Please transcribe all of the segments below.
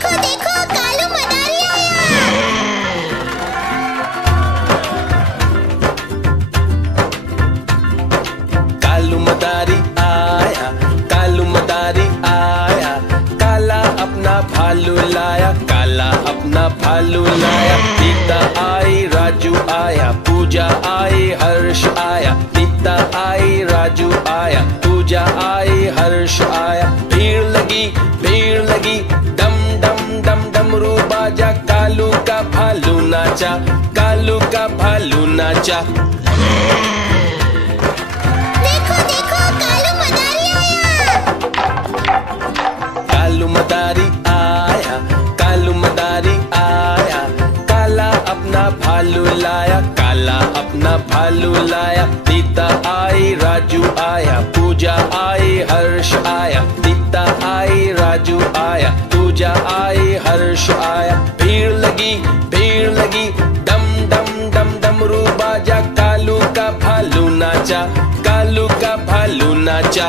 देखो देखो कालू मदारी आया। कालू मदारी आया, कालू मदारी आया, काला अपना भालू लाया, काला अपना भालू लाया। सीता आई, राजू आया, पूजा आई, हर्ष आया। सीता आई, राजू आया, पूजा आई, हर्ष आया। भीड़ लगी, डम डम डम डमरू बाजा, कालू का भालू नाचा, कालू का भालू नाचा। देखो देखो कालू मदारी आया। कालू मदारी आया, कालू मदारी आया, काला अपना भालू लाया, काला अपना भालू लाया। सीता आई, राजू आया, पूजा आई, हर्ष आया। सीता आई, राजू आया, पूजा आई, हर्ष आया। भीड़ लगी, डम डम डम डमरू बाजा, कालू का भालू नाचा, कालू का भालू नाचा।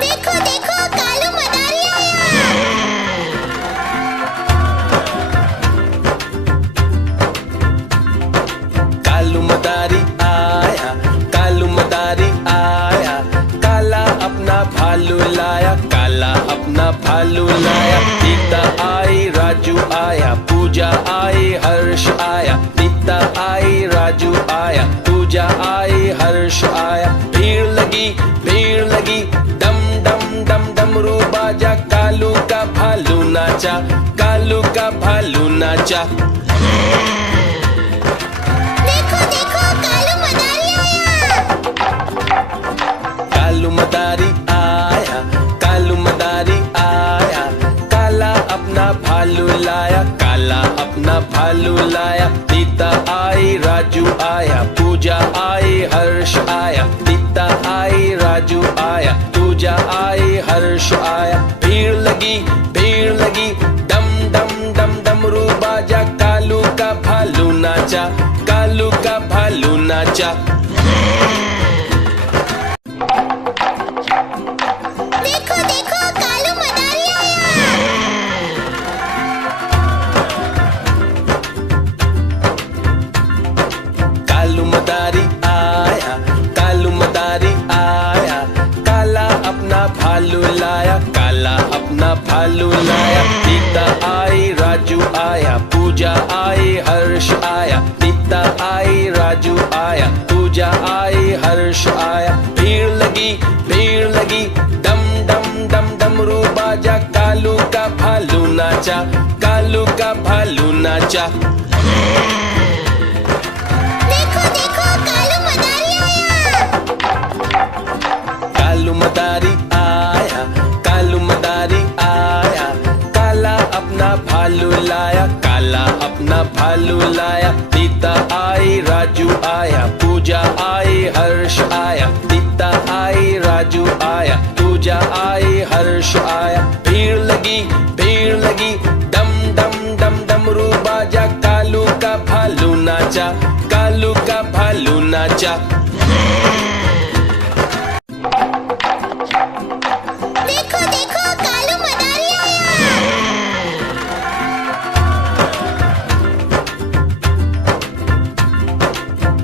देखो देखो कालू मदारी आया। कालू मदारी आया, कालू मदारी आया, काला अपना भालू लाया, काला अपना भालू लाया। सीता आई, राजू आया, पूजा आई, हर्ष आया। सीता आई, राजू आया, पूजा आई, हर्ष आया। भीड़ लगी, डम डम डम डमरू बाजा, कालू का भालू नाचा, कालू का भालू नाचा। देखो देखो कालू मदारी आया। कालू मदारी आया, कालू मदारी आया, काला अपना भालू लाया, काला अपना भालू लाया। सीता आई, राजू आया, पूजा आई, हर्ष आया। सीता आई, राजू आया, पूजा आई, हर्ष आया। भीड़ लगी, डम डम डम डमरू बाजा, कालू का भालू नाचा, कालू का भालू नाचा। देखो देखो कालू मदारी आया। कालू मदारी आया, कालू मदारी आया, काला अपना भालू लाया, काला अपना भालू लाया। सीता आई, राजू आया, पूजा आई, हर्ष आया। सीता आई, राजू आया, पूजा आई, हर्ष आया। भीड़ लगी, डम डम डम डमरू बाजा, कालू का भालू नाचा, कालू का भालू नाचा। देखो देखो कालू मदारी आया। कालू मदारी आया, कालू मदारी आया, काला अपना भालू लाया, काला अपना भालू लाया। सीता आई, राजू आया, पूजा आई, हर्ष आया। सीता आई, राजू आया, पूजा आई, हर्ष आया। भीड़ लगी, डम डम डम डमरू बाजा, कालू का भालू नाचा, कालू का भालू नाचा। देखो देखो कालू मदारी आया।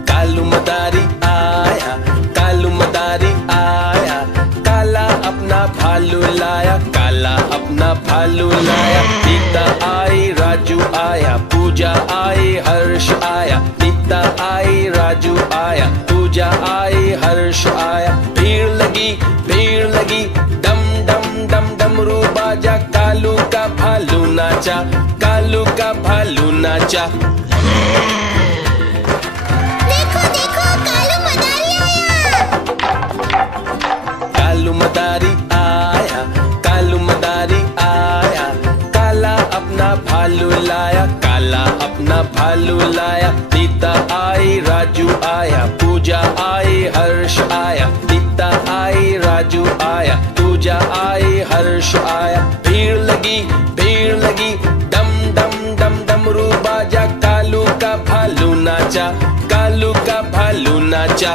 कालू मदारी आया, कालू मदारी आया, काला अपना भालू लाया, काला अपना भालू लाया। सीता आई, राजू आया, पूजा आई, हर्ष आया। सीता आई, राजू आया, पूजा आई, हर्ष आया। भीड़ लगी, डम डम डम डमरू बाजा, कालू का भालू नाचा, कालू का भालू नाचा। देखो देखो कालू मदारी आया। कालू मदारी आया, कालू मदारी आया, काला अपना भालू लाया, काला अपना भालू लाया। सीता आई, राजू आया, पूजा आई, हर्ष आया। सीता आई, राजू आया, पूजा आई, हर्ष आया। भीड़ लगी, डम डम डम डमरू बाजा, कालू का भालू नाचा, कालू का भालू नाचा।